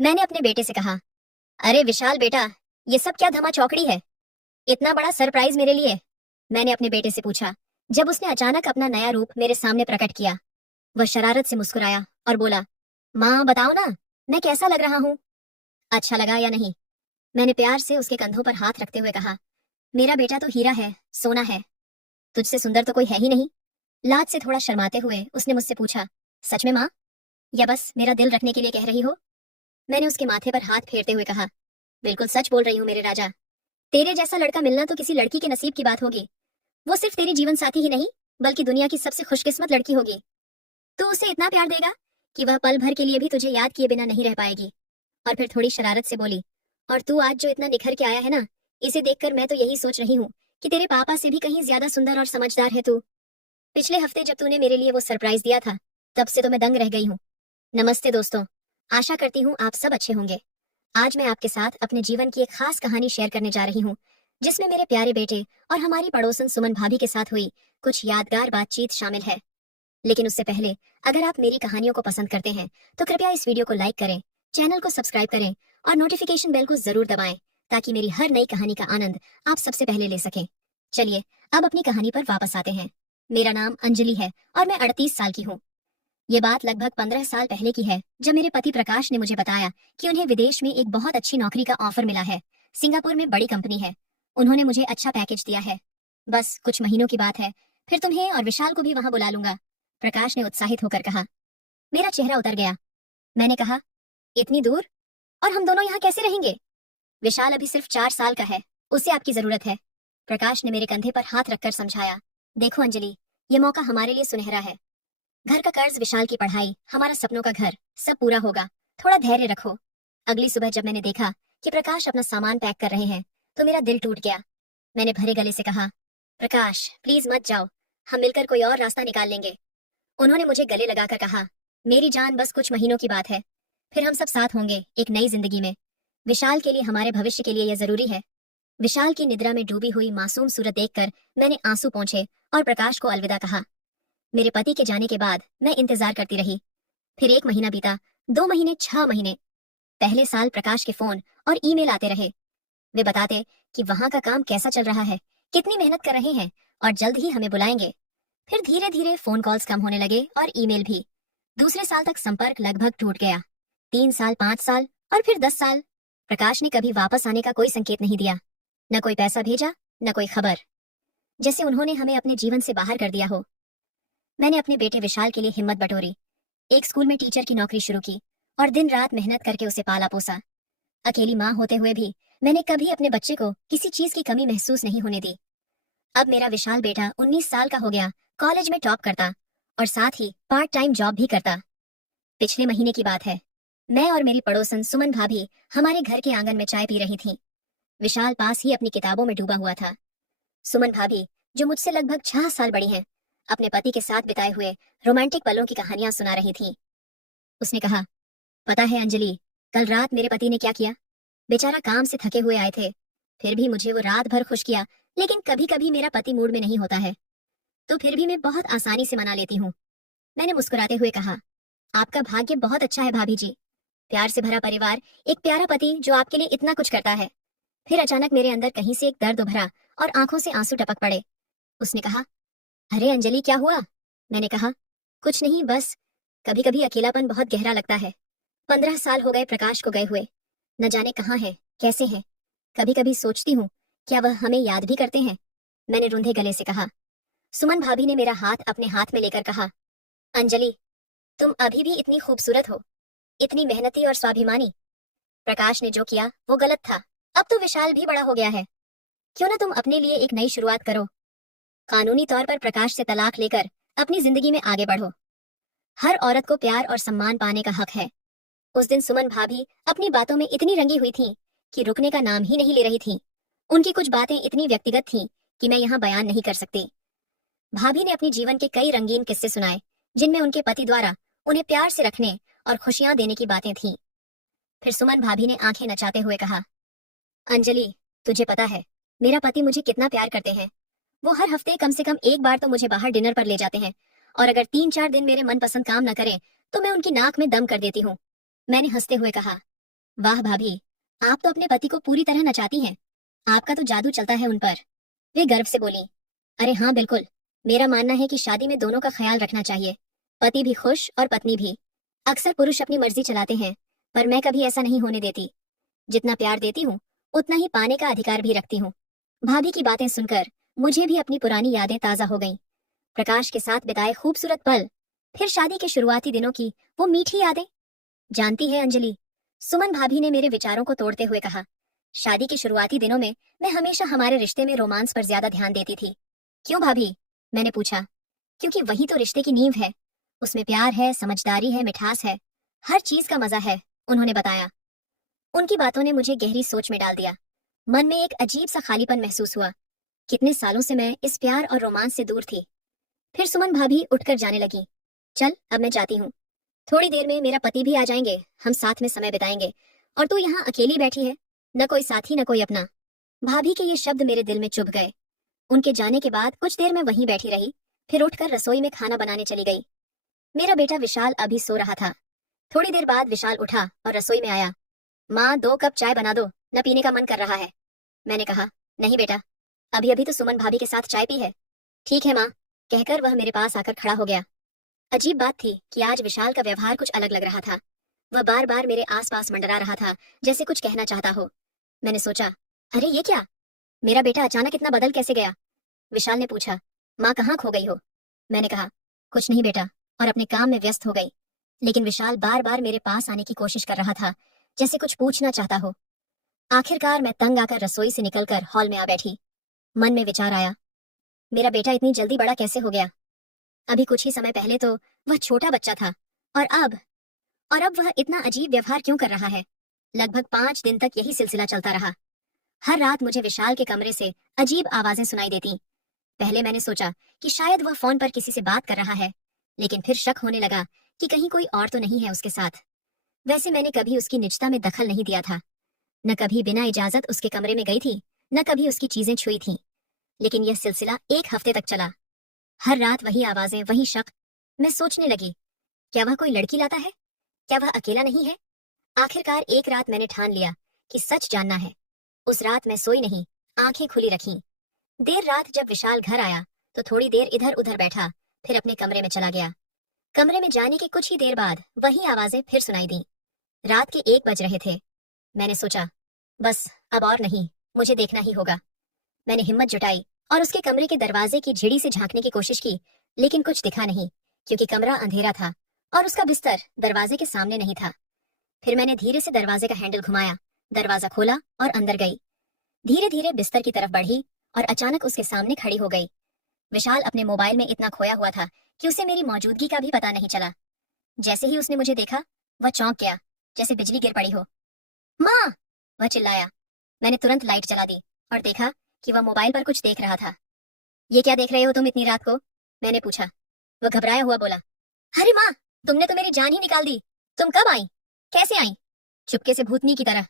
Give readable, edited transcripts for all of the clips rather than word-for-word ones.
मैंने अपने बेटे से कहा, अरे विशाल बेटा, ये सब क्या धमा चौकड़ी है? इतना बड़ा सरप्राइज मेरे लिए? मैंने अपने बेटे से पूछा, जब उसने अचानक अपना नया रूप मेरे सामने प्रकट किया। वह शरारत से मुस्कुराया और बोला, माँ बताओ ना, मैं कैसा लग रहा हूँ? अच्छा लगा या नहीं? मैंने प्यार से उसके कंधों पर हाथ रखते हुए कहा, मेरा बेटा तो हीरा है, सोना है। तुझसे सुंदर तो कोई है ही नहीं। लाज से थोड़ा शर्माते हुए उसने मुझसे पूछा, सच में माँ, या बस मेरा दिल रखने के लिए कह रही हो? मैंने उसके माथे पर हाथ फेरते हुए कहा, बिल्कुल सच बोल रही हूँ मेरे राजा। तेरे जैसा लड़का मिलना तो किसी लड़की के नसीब की बात होगी। वो सिर्फ तेरी जीवन साथी ही नहीं, बल्कि दुनिया की सबसे खुशकिस्मत लड़की होगी। तू उसे इतना प्यार देगा कि वह पल भर के लिए भी तुझे याद किए बिना नहीं रह पाएगी। और फिर थोड़ी शरारत से बोली, और तू आज जो इतना निखर के आया है ना, इसे देखकर मैं तो यही सोच रही हूँ कि तेरे पापा से भी कहीं ज्यादा सुंदर और समझदार है तू। पिछले हफ्ते जब तूने मेरे लिए वो सरप्राइज दिया था, तब से तो मैं दंग रह गई हूँ। नमस्ते दोस्तों, आशा करती हूँ आप सब अच्छे होंगे। आज मैं आपके साथ अपने जीवन की एक खास कहानी शेयर करने जा रही हूँ, जिसमें मेरे प्यारे बेटे और हमारी पड़ोसन सुमन भाभी के साथ हुई कुछ यादगार बातचीत शामिल है। लेकिन उससे पहले, अगर आप मेरी कहानियों को पसंद करते हैं तो कृपया इस वीडियो को लाइक करें, चैनल को सब्सक्राइब करें और नोटिफिकेशन बेल को जरूर दबाएं, ताकि मेरी हर नई कहानी का आनंद आप सबसे पहले ले सकें। चलिए अब अपनी कहानी पर वापस आते हैं। मेरा नाम अंजलि है और मैं 38 साल की हूँ। ये बात लगभग 15 साल पहले की है, जब मेरे पति प्रकाश ने मुझे बताया कि उन्हें विदेश में एक बहुत अच्छी नौकरी का ऑफर मिला है। सिंगापुर में बड़ी कंपनी है। उन्होंने मुझे अच्छा पैकेज दिया है। बस कुछ महीनों की बात है, फिर तुम्हें और विशाल को भी वहां बुला लूंगा, प्रकाश ने उत्साहित होकर कहा। मेरा चेहरा उतर गया। मैंने कहा, इतनी दूर? और हम दोनों यहाँ कैसे रहेंगे? विशाल अभी सिर्फ 4 साल का है, उसे आपकी जरूरत है, प्रकाश ने मेरे कंधे पर हाथ रखकर समझाया। देखो अंजलि, ये मौका हमारे लिए सुनहरा है। घर का कर्ज, विशाल की पढ़ाई, हमारा सपनों का घर, सब पूरा होगा। थोड़ा धैर्य रखो। अगली सुबह जब मैंने देखा कि प्रकाश अपना सामान पैक कर रहे हैं, तो मेरा दिल टूट गया। मैंने भरे गले से कहा, प्रकाश प्लीज मत जाओ, हम मिलकर कोई और रास्ता निकाल लेंगे। उन्होंने मुझे गले लगाकर कहा, मेरी जान बस कुछ महीनों की बात है, फिर हम सब साथ होंगे एक नई जिंदगी में। विशाल के लिए, हमारे भविष्य के लिए यह जरूरी है। विशाल की निद्रा में डूबी हुई मासूम सूरत देखकर मैंने आंसू पोंछे और प्रकाश को अलविदा कहा। मेरे पति के जाने के बाद मैं इंतजार करती रही। फिर 1 महीना बीता, 2 महीने, 6 महीने। पहले साल प्रकाश के फोन और ईमेल आते रहे। वे बताते कि वहां का काम कैसा चल रहा है, कितनी मेहनत कर रहे हैं और जल्द ही हमें बुलाएंगे। फिर धीरे धीरे फोन कॉल्स कम होने लगे और ईमेल भी। दूसरे साल तक संपर्क लगभग टूट गया। 3 साल, 5 साल और फिर 10 साल। प्रकाश ने कभी वापस आने का कोई संकेत नहीं दिया। न कोई पैसा भेजा, न कोई खबर, जैसे उन्होंने हमें अपने जीवन से बाहर कर दिया हो। मैंने अपने बेटे विशाल के लिए हिम्मत बटोरी, एक स्कूल में टीचर की नौकरी शुरू की और दिन रात मेहनत करके उसे पाला पोसा। अकेली माँ होते हुए भी मैंने कभी अपने बच्चे को किसी चीज की कमी महसूस नहीं होने दी। अब मेरा विशाल बेटा 19 साल का हो गया, कॉलेज में टॉप करता और साथ ही पार्ट टाइम जॉब भी करता। पिछले महीने की बात है, मैं और मेरी पड़ोसन सुमन भाभी हमारे घर के आंगन में चाय पी रही थीं। विशाल पास ही अपनी किताबों में डूबा हुआ था। सुमन भाभी, जो मुझसे लगभग 6 साल बड़ी हैं, अपने पति के साथ बिताए हुए रोमांटिक पलों की कहानियां सुना रही थीं। उसने कहा, पता है अंजलि, कल रात मेरे पति ने क्या किया? बेचारा काम से थके हुए आए थे, फिर भी मुझे वो रात भर खुश किया। लेकिन कभी कभी मेरा पति मूड में नहीं होता है, तो फिर भी मैं बहुत आसानी से मना लेती हूँ। मैंने मुस्कुराते हुए कहा, आपका भाग्य बहुत अच्छा है भाभी जी। प्यार से भरा परिवार, एक प्यारा पति जो आपके लिए इतना कुछ करता है। फिर अचानक मेरे अंदर कहीं से एक दर्द उभरा और आंखों से आंसू टपक पड़े। उसने कहा, अरे अंजलि क्या हुआ? मैंने कहा, कुछ नहीं, बस कभी कभी अकेलापन बहुत गहरा लगता है। 15 साल हो गए प्रकाश को गए हुए, न जाने कहाँ है, कैसे है। कभी कभी सोचती हूँ, क्या वह हमें याद भी करते हैं? मैंने रूंधे गले से कहा। सुमन भाभी ने मेरा हाथ अपने हाथ में लेकर कहा, अंजलि, तुम अभी भी इतनी खूबसूरत हो, इतनी मेहनती और स्वाभिमानी। प्रकाश ने जो किया वो गलत था। अब तो विशाल भी बड़ा हो गया है, क्यों ना तुम अपने लिए एक नई शुरुआत करो। कानूनी तौर पर प्रकाश से तलाक लेकर अपनी जिंदगी में आगे बढ़ो। हर औरत को प्यार और सम्मान पाने का हक है। उस दिन सुमन भाभी अपनी बातों में इतनी रंगी हुई थीं कि रुकने का नाम ही नहीं ले रही थीं। उनकी कुछ बातें इतनी व्यक्तिगत थीं कि मैं यहाँ बयान नहीं कर सकती। भाभी ने अपनी जीवन के कई रंगीन किस्से सुनाए, जिनमें उनके पति द्वारा उन्हें प्यार से रखने और खुशियां देने की बातें थीं। फिर सुमन भाभी ने आंखें नचाते हुए कहा, अंजलि, तुझे पता है मेरा पति मुझे कितना प्यार करते हैं। वो हर हफ्ते कम से कम एक बार तो मुझे बाहर डिनर पर ले जाते हैं, और अगर 3-4 दिन मेरे मनपसंद काम न करें तो मैं उनकी नाक में दम कर देती हूँ। मैंने हंसते हुए कहा, वाह भाभी, आप तो अपने पति को पूरी तरह नचाती हैं। आपका तो जादू चलता है उन पर। वे गर्व से बोली। अरे हाँ बिल्कुल, मेरा मानना है कि शादी में दोनों का ख्याल रखना चाहिए, पति भी खुश और पत्नी भी। अक्सर पुरुष अपनी मर्जी चलाते हैं, पर मैं कभी ऐसा नहीं होने देती। जितना प्यार देती हूँ उतना ही पाने का अधिकार भी रखती हूँ। भाभी की बातें सुनकर मुझे भी अपनी पुरानी यादें ताजा हो गईं। प्रकाश के साथ बिताए खूबसूरत पल, फिर शादी के शुरुआती दिनों की वो मीठी यादें। जानती है अंजलि, सुमन भाभी ने मेरे विचारों को तोड़ते हुए कहा, शादी के शुरुआती दिनों में मैं हमेशा हमारे रिश्ते में रोमांस पर ज्यादा ध्यान देती थी। क्यों भाभी? मैंने पूछा। क्योंकि वही तो रिश्ते की नींव है। उसमें प्यार है, समझदारी है, मिठास है, हर चीज का मजा है, उन्होंने बताया। उनकी बातों ने मुझे गहरी सोच में डाल दिया। मन में एक अजीब सा खालीपन महसूस हुआ। कितने सालों से मैं इस प्यार और रोमांस से दूर थी। फिर सुमन भाभी उठकर जाने लगी। चल अब मैं जाती हूँ, थोड़ी देर में मेरा पति भी आ जाएंगे, हम साथ में समय बिताएंगे। और तू यहाँ अकेली बैठी है, न कोई साथी न कोई अपना। भाभी के ये शब्द मेरे दिल में चुभ गए। उनके जाने के बाद कुछ देर मैं वहीं बैठी रही, फिर उठकर रसोई में खाना बनाने चली गई। मेरा बेटा विशाल अभी सो रहा था। थोड़ी देर बाद विशाल उठा और रसोई में आया। माँ 2 कप चाय बना दो, न पीने का मन कर रहा है। मैंने कहा, नहीं बेटा, अभी अभी तो सुमन भाभी के साथ चाय पी है। ठीक है माँ, कहकर वह मेरे पास आकर खड़ा हो गया। अजीब बात थी कि आज विशाल का व्यवहार कुछ अलग लग रहा था। वह बार बार मेरे आसपास मंडरा रहा था, जैसे कुछ कहना चाहता हो। मैंने सोचा, अरे ये क्या, मेरा बेटा अचानक इतना बदल कैसे गया? विशाल ने पूछा, माँ कहाँ खो गई हो? मैंने कहा, कुछ नहीं बेटा, और अपने काम में व्यस्त हो गई। लेकिन विशाल बार बार मेरे पास आने की कोशिश कर रहा था, जैसे कुछ पूछना चाहता हो। आखिरकार मैं तंग आकर रसोई से निकलकर हॉल में आ बैठी। मन में विचार आया, मेरा बेटा इतनी जल्दी बड़ा कैसे हो गया? अभी कुछ ही समय पहले तो वह छोटा बच्चा था, और अब वह इतना अजीब व्यवहार क्यों कर रहा है? लगभग 5 दिन तक यही सिलसिला चलता रहा। हर रात मुझे विशाल के कमरे से अजीब आवाजें सुनाई देती। पहले मैंने सोचा कि शायद वह फोन पर किसी से बात कर रहा है, लेकिन फिर शक होने लगा कि कहीं कोई और तो नहीं है उसके साथ। वैसे मैंने कभी उसकी निजता में दखल नहीं दिया था, न कभी बिना इजाजत उसके कमरे में गई थी, न कभी उसकी चीजें छुई थी। लेकिन यह सिलसिला 1 हफ्ते तक चला। हर रात वही आवाजें, वही शक। मैं सोचने लगी, क्या वह कोई लड़की लाता है? क्या वह अकेला नहीं है? आखिरकार एक रात मैंने ठान लिया कि सच जानना है। उस रात मैं सोई नहीं, आंखें खुली रखी। देर रात जब विशाल घर आया तो थोड़ी देर इधर उधर बैठा, फिर अपने कमरे में चला गया। कमरे में जाने के कुछ ही देर बाद वही आवाजें फिर सुनाई दी। रात के 1 बज रहे थे। मैंने सोचा, बस अब और नहीं, मुझे देखना ही होगा। मैंने हिम्मत जुटाई और उसके कमरे के दरवाजे की झिड़ी से झांकने की कोशिश की, लेकिन कुछ दिखा नहीं, क्योंकि कमरा अंधेरा था और उसका बिस्तर दरवाजे के सामने नहीं था। फिर मैंने धीरे से दरवाजे का हैंडल घुमाया, दरवाजा खोला और अंदर गई। धीरे धीरे बिस्तर की तरफ बढ़ी और अचानक उसके सामने खड़ी हो गई। विशाल अपने मोबाइल में इतना खोया हुआ था कि उसे मेरी मौजूदगी का भी पता नहीं चला। जैसे ही उसने मुझे देखा, वह चौंक गया, जैसे बिजली गिर पड़ी हो। माँ! वह चिल्लाया। मैंने तुरंत लाइट जला दी और देखा कि वह मोबाइल पर कुछ देख रहा था। ये क्या देख रहे हो तुम इतनी रात को? मैंने पूछा। वह घबराया हुआ बोला, अरे माँ, तुमने तो मेरी जान ही निकाल दी। तुम कब आई? कैसे आई? चुपके से भूतनी की तरह।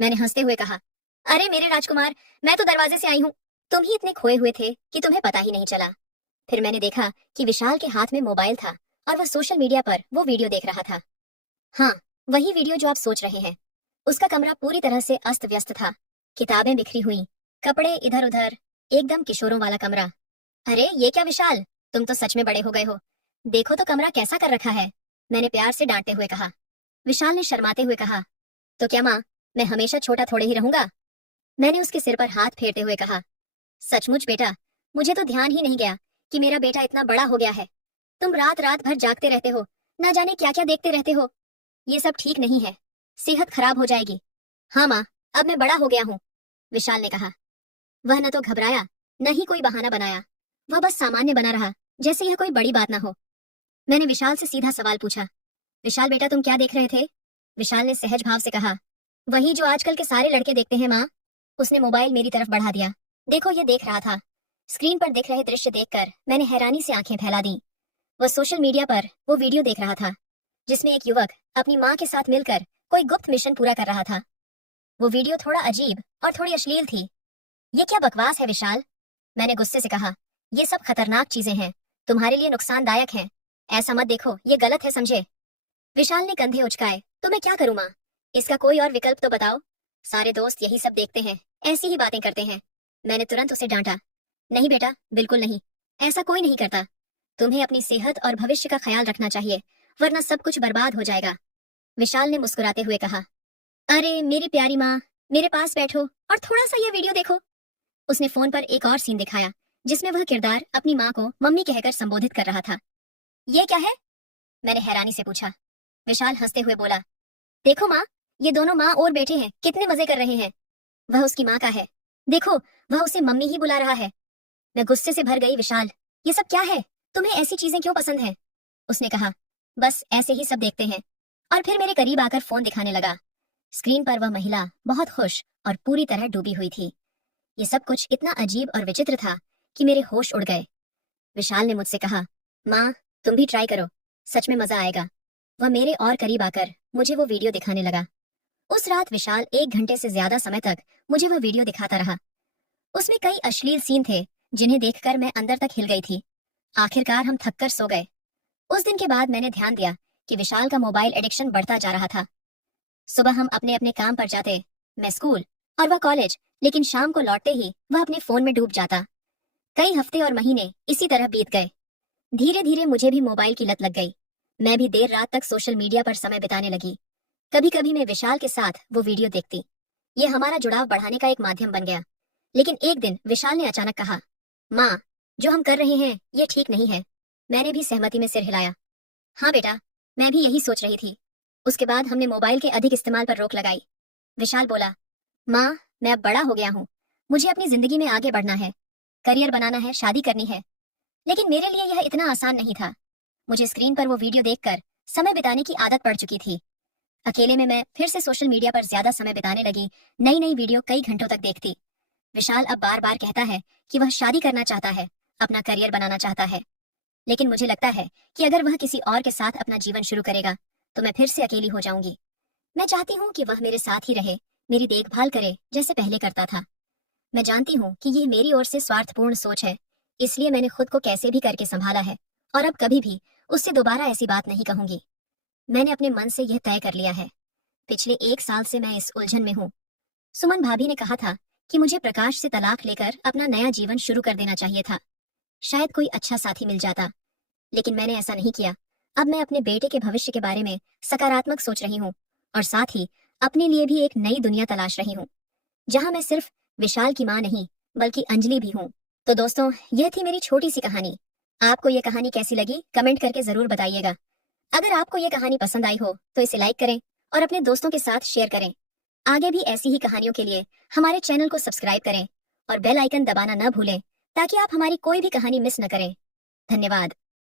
मैंने हंसते हुए कहा, अरे मेरे राजकुमार, मैं तो दरवाजे से आई हूँ। तुम ही इतने खोए हुए थे कि तुम्हें पता ही नहीं चला। फिर मैंने देखा कि विशाल के हाथ में मोबाइल था और वह सोशल मीडिया पर वो वीडियो देख रहा था। हाँ, वही वीडियो जो आप सोच रहे हैं। उसका कमरा पूरी तरह से अस्त व्यस्त था, किताबें बिखरी हुई, कपड़े इधर उधर, एकदम किशोरों वाला कमरा। अरे ये क्या विशाल, तुम तो सच में बड़े हो गए हो। देखो तो कमरा कैसा कर रखा है, मैंने प्यार से डांटते हुए कहा। विशाल ने शर्माते हुए कहा, तो क्या माँ, मैं हमेशा छोटा थोड़े ही रहूंगा? मैंने उसके सिर पर हाथ फेरते हुए कहा, सचमुच बेटा, मुझे तो ध्यान ही नहीं गया कि मेरा बेटा इतना बड़ा हो गया है। तुम रात रात भर जागते रहते हो, ना जाने क्या क्या देखते रहते हो। ये सब ठीक नहीं है, सेहत खराब हो जाएगी। हाँ माँ, अब मैं बड़ा हो गया हूँ, विशाल ने कहा। वह न तो घबराया, न ही कोई बहाना बनाया। वह बस सामान्य बना रहा, जैसे यह कोई बड़ी बात ना हो। मैंने विशाल से सीधा सवाल पूछा, विशाल बेटा तुम क्या देख रहे थे? विशाल ने सहज भाव से कहा, वही जो आजकल के सारे लड़के देखते हैं माँ। उसने मोबाइल मेरी तरफ बढ़ा दिया। देखो ये देख रहा था। स्क्रीन पर दिख रहे दृश्य देखकर मैंने हैरानी से आंखें फैला दी। वह सोशल मीडिया पर वो वीडियो देख रहा था, जिसमें एक युवक अपनी माँ के साथ मिलकर कोई गुप्त मिशन पूरा कर रहा था। वो वीडियो थोड़ा अजीब और थोड़ी अश्लील थी। ये क्या बकवास है विशाल? मैंने गुस्से से कहा, ये सब खतरनाक चीजें हैं, तुम्हारे लिए नुकसानदायक हैं। ऐसा मत देखो, ये गलत है समझे। विशाल ने कंधे उचकाए, तो मैं क्या करूँ माँ? इसका कोई और विकल्प तो बताओ। सारे दोस्त यही सब देखते हैं, ऐसी ही बातें करते हैं। मैंने तुरंत उसे डांटा। नहीं बेटा, बिल्कुल नहीं। ऐसा कोई नहीं करता। तुम्हें अपनी सेहत और भविष्य का ख्याल रखना चाहिए, वरना सब कुछ बर्बाद हो जाएगा। विशाल ने मुस्कुराते हुए कहा। अरे मेरी प्यारी माँ, मेरे पास बैठो और थोड़ा सा ये वीडियो देखो। उसने फोन पर एक और सीन दिखाया जिसमें वह किरदार अपनी माँ को मम्मी कहकर संबोधित कर रहा था। ये क्या है? मैंने हैरानी से पूछा। विशाल हंसते हुए बोला, देखो माँ, ये दोनों माँ और बेटे हैं, कितने मजे कर रहे हैं। वह उसकी माँ का है, देखो, वह उसे मम्मी ही बुला रहा है। मैं गुस्से से भर गई। विशाल, ये सब क्या है? तुम्हें ऐसी चीजें क्यों पसंद है? उसने कहा, बस ऐसे ही सब देखते हैं। और फिर मेरे करीब आकर फोन दिखाने लगा। स्क्रीन पर वह महिला बहुत खुश और पूरी तरह डूबी हुई थी। ये सब कुछ इतना अजीब और विचित्र था कि मेरे होश उड़ गए। विशाल ने मुझसे कहा, माँ, तुम भी ट्राई करो, सच में मजा आएगा। वह मेरे और करीब आकर मुझे वो वीडियो दिखाने लगा। उस रात विशाल 1 घंटे से ज्यादा समय तक मुझे वह वीडियो दिखाता रहा। उसमें कई अश्लील सीन थे जिन्हें देखकर मैं अंदर तक हिल गई थी। आखिरकार हम थककर सो गए। उस दिन के बाद मैंने ध्यान दिया कि विशाल का मोबाइल एडिक्शन बढ़ता जा रहा था। सुबह हम अपने अपने काम पर जाते, मैं स्कूल और वह कॉलेज, लेकिन शाम को लौटते ही वह अपने फोन में डूब जाता। कई हफ्ते और महीने इसी तरह बीत गए। धीरे धीरे मुझे भी मोबाइल की लत लग गई। मैं भी देर रात तक सोशल मीडिया पर समय बिताने लगी। कभी कभी मैं विशाल के साथ वो वीडियो देखती। ये हमारा जुड़ाव बढ़ाने का एक माध्यम बन गया। लेकिन एक दिन विशाल ने अचानक कहा, माँ, जो हम कर रहे हैं ये ठीक नहीं है। मैंने भी सहमति में सिर हिलाया। हाँ बेटा, मैं भी यही सोच रही थी। उसके बाद हमने मोबाइल के अधिक इस्तेमाल पर रोक लगाई। विशाल बोला, माँ, मैं अब बड़ा हो गया हूँ। मुझे अपनी जिंदगी में आगे बढ़ना है, करियर बनाना है, शादी करनी है। लेकिन मेरे लिए यह इतना आसान नहीं था। मुझे स्क्रीन पर वो वीडियो देखकर समय बिताने की आदत पड़ चुकी थी। अकेले में मैं फिर से सोशल मीडिया पर ज्यादा समय बिताने लगी, नई नई वीडियो कई घंटों तक देखती। विशाल अब बार बार कहता है कि वह शादी करना चाहता है, अपना करियर बनाना चाहता है। लेकिन मुझे लगता है कि अगर वह किसी और के साथ अपना जीवन शुरू करेगा तो मैं फिर से अकेली हो जाऊंगी। मैं चाहती हूँ कि वह मेरे साथ ही रहे, मेरी देखभाल करे जैसे पहले करता था। मैं जानती हूँ कि यह मेरी ओर से स्वार्थपूर्ण सोच है, इसलिए मैंने खुद को कैसे भी करके संभाला है और अब कभी भी उससे दोबारा ऐसी बात नहीं कहूंगी। मैंने अपने मन से यह तय कर लिया है। पिछले 1 साल से मैं इस उलझन में हूँ। सुमन भाभी ने कहा था कि मुझे प्रकाश से तलाक लेकर अपना नया जीवन शुरू कर देना चाहिए था। शायद कोई अच्छा साथी मिल जाता, लेकिन मैंने ऐसा नहीं किया। अब मैं अपने बेटे के भविष्य के बारे में सकारात्मक सोच रही हूँ और साथ ही अपने लिए भी एक नई दुनिया तलाश रही हूँ, जहाँ मैं सिर्फ विशाल की माँ नहीं बल्कि अंजलि भी हूँ। तो दोस्तों, यह थी मेरी छोटी सी कहानी। आपको ये कहानी कैसी लगी कमेंट करके जरूर बताइएगा। अगर आपको ये कहानी पसंद आई हो तो इसे लाइक करें और अपने दोस्तों के साथ शेयर करें। आगे भी ऐसी ही कहानियों के लिए हमारे चैनल को सब्सक्राइब करें और बेल आइकन दबाना न भूलें ताकि आप हमारी कोई भी कहानी मिस न करें। धन्यवाद।